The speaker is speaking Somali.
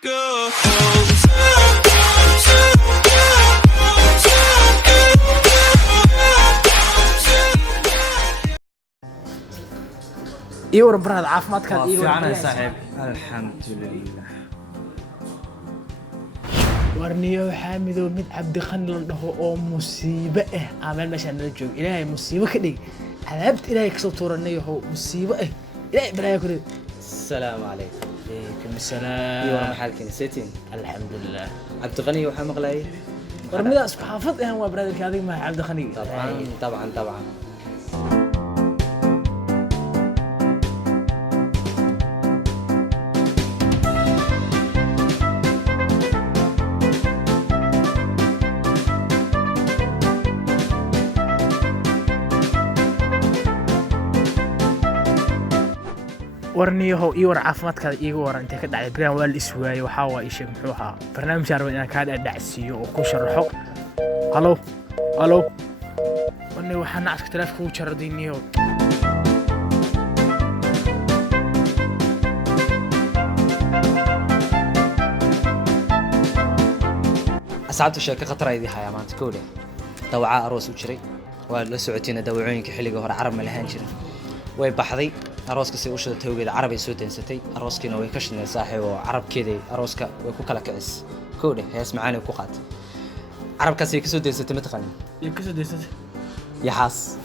Go. يور براد عافمتك في عنا صاحب الحمد لله ورنيو حامدو مid cabdi qan la dhaho oo musiibo ah amal meeshan la joog ilaahay musiibo ka dhig alaabta ilaahay ka soo tuuranayo oo musiibo ah ilaahay baraya ku السلام عليكم عليكم السلام ايوه محلك نسيتين الحمد لله عبد الغني وحا مقلاي ورميدا اسku xaafad ah waa brother kaadiga ma cabdi qani طبعا warniyahow iyo war caafimaadkaada iiga waran intee ka dhacday barnaamij waa la iswaayay waxaa waa ii sheeg muxuu ahaa barnaamij aan rabay inaan kaa dhacsiiyo oo ku sharaxo halo warniyo waxaa nacadka taleefka ugu jaradayniyo أصعبت الشيء كخطر أيدي هاي ما تقوله دوعاء أروس وشري ولا سعتين دوعين كحلقة هر عرب ملهان شري ويبحضي أروس كسي وش توجد عربي سودين ستي أروس كنا ويكشنا صاحي وعرب كذي أروس كا ويكوكلا كأس كوده هي اسمعاني وكوقات عرب كسي كسودين ستي متقني يكسو ديست يا حاس